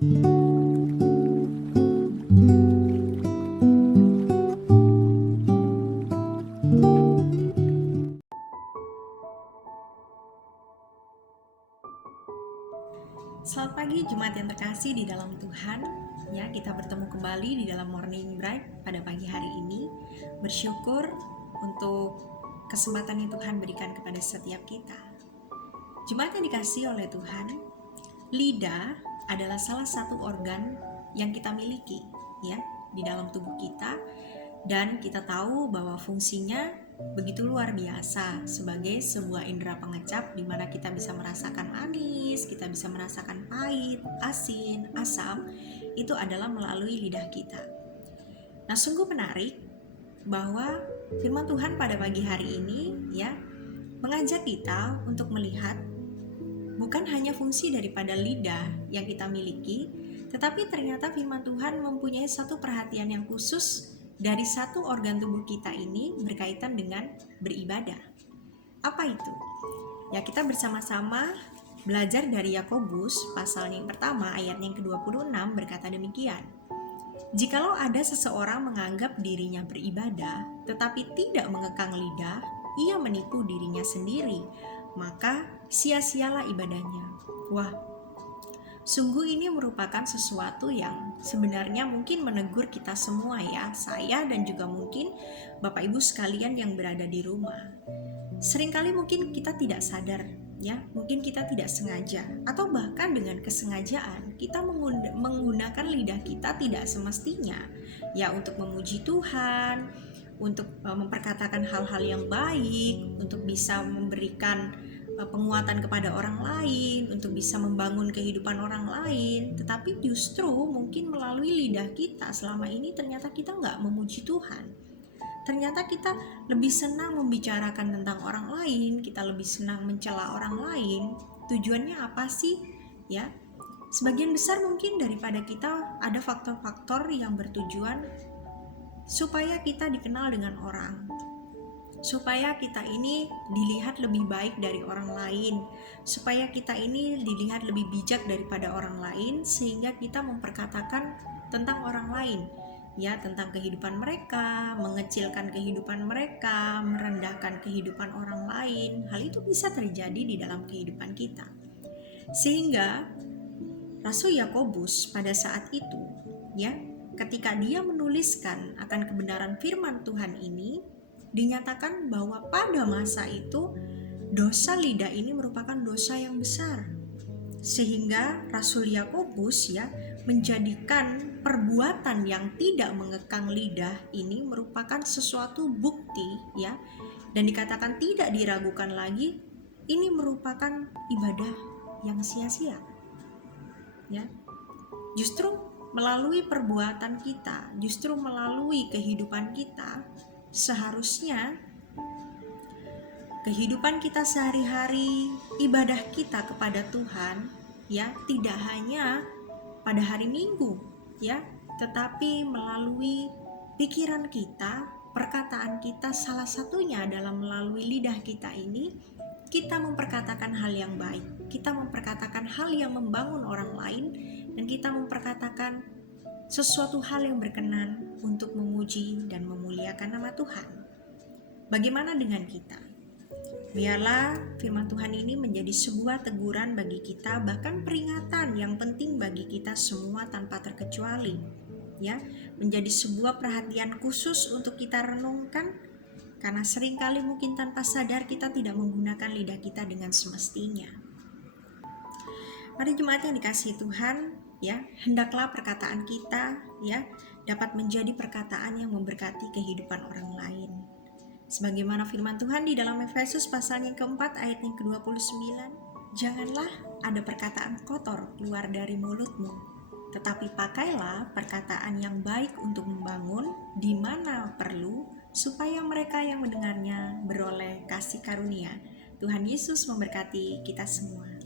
Selamat pagi Jemaat yang terkasih di dalam Tuhan. Ya, kita bertemu kembali di dalam Morning Bright pada pagi hari ini. Bersyukur untuk kesempatan yang Tuhan berikan kepada setiap kita. Jemaat yang dikasihi oleh Tuhan, lidah adalah salah satu organ yang kita miliki, ya, di dalam tubuh kita, dan kita tahu bahwa fungsinya begitu luar biasa sebagai sebuah indera pengecap di mana kita bisa merasakan manis, kita bisa merasakan pahit, asin, asam, itu adalah melalui lidah kita. Nah, sungguh menarik bahwa firman Tuhan pada pagi hari ini ya mengajak kita untuk melihat bukan hanya fungsi daripada lidah yang kita miliki, tetapi ternyata firman Tuhan mempunyai satu perhatian yang khusus dari satu organ tubuh kita ini berkaitan dengan beribadah. Apa itu? Ya, kita bersama-sama belajar dari Yakobus pasal yang pertama ayat yang ke-26 berkata demikian. Jikalau ada seseorang menganggap dirinya beribadah tetapi tidak mengekang lidah, ia menipu dirinya sendiri, maka sia-sialah ibadahnya. Wah, sungguh ini merupakan sesuatu yang sebenarnya mungkin menegur kita semua ya, saya dan juga mungkin Bapak Ibu sekalian yang berada di rumah. Seringkali mungkin kita tidak sadar ya, mungkin kita tidak sengaja atau bahkan dengan kesengajaan kita menggunakan lidah kita tidak semestinya ya untuk memuji Tuhan, untuk memperkatakan hal-hal yang baik, untuk bisa memberikan penguatan kepada orang lain, untuk bisa membangun kehidupan orang lain. Tetapi justru mungkin melalui lidah kita selama ini ternyata kita nggak memuji Tuhan. Ternyata kita lebih senang membicarakan tentang orang lain, kita lebih senang mencela orang lain. Tujuannya apa sih? Ya, sebagian besar mungkin daripada kita ada faktor-faktor yang bertujuan supaya kita dikenal dengan orang, supaya kita ini dilihat lebih baik dari orang lain, supaya kita ini dilihat lebih bijak daripada orang lain, sehingga kita memperkatakan tentang orang lain, ya, tentang kehidupan mereka, mengecilkan kehidupan mereka, merendahkan kehidupan orang lain. Hal itu bisa terjadi di dalam kehidupan kita. Sehingga Rasul Yakobus pada saat itu, ya, ketika dia menuliskan akan kebenaran firman Tuhan ini, dinyatakan bahwa pada masa itu dosa lidah ini merupakan dosa yang besar. Sehingga Rasul Yakobus ya menjadikan perbuatan yang tidak mengekang lidah ini merupakan sesuatu bukti ya, dan dikatakan tidak diragukan lagi ini merupakan ibadah yang sia-sia. Ya. Justru melalui perbuatan kita, justru melalui kehidupan kita, seharusnya kehidupan kita sehari-hari, ibadah kita kepada Tuhan, ya, tidak hanya pada hari Minggu, ya, tetapi melalui pikiran kita, perkataan kita, salah satunya adalah melalui lidah kita ini, kita memperkatakan hal yang baik, kita memperkatakan hal yang membangun orang lain, dan kita memperkatakan sesuatu hal yang berkenan untuk memuji dan memuliakan nama Tuhan. Bagaimana dengan kita? Biarlah firman Tuhan ini menjadi sebuah teguran bagi kita, bahkan peringatan yang penting bagi kita semua tanpa terkecuali, ya, menjadi sebuah perhatian khusus untuk kita renungkan, karena seringkali mungkin tanpa sadar kita tidak menggunakan lidah kita dengan semestinya. Mari jemaat yang dikasihi Tuhan, ya, hendaklah perkataan kita ya dapat menjadi perkataan yang memberkati kehidupan orang lain. Sebagaimana firman Tuhan di dalam Efesus pasal yang keempat ayat yang ke-29, janganlah ada perkataan kotor keluar dari mulutmu, tetapi pakailah perkataan yang baik untuk membangun di mana perlu, supaya mereka yang mendengarnya beroleh kasih karunia. Tuhan Yesus memberkati kita semua.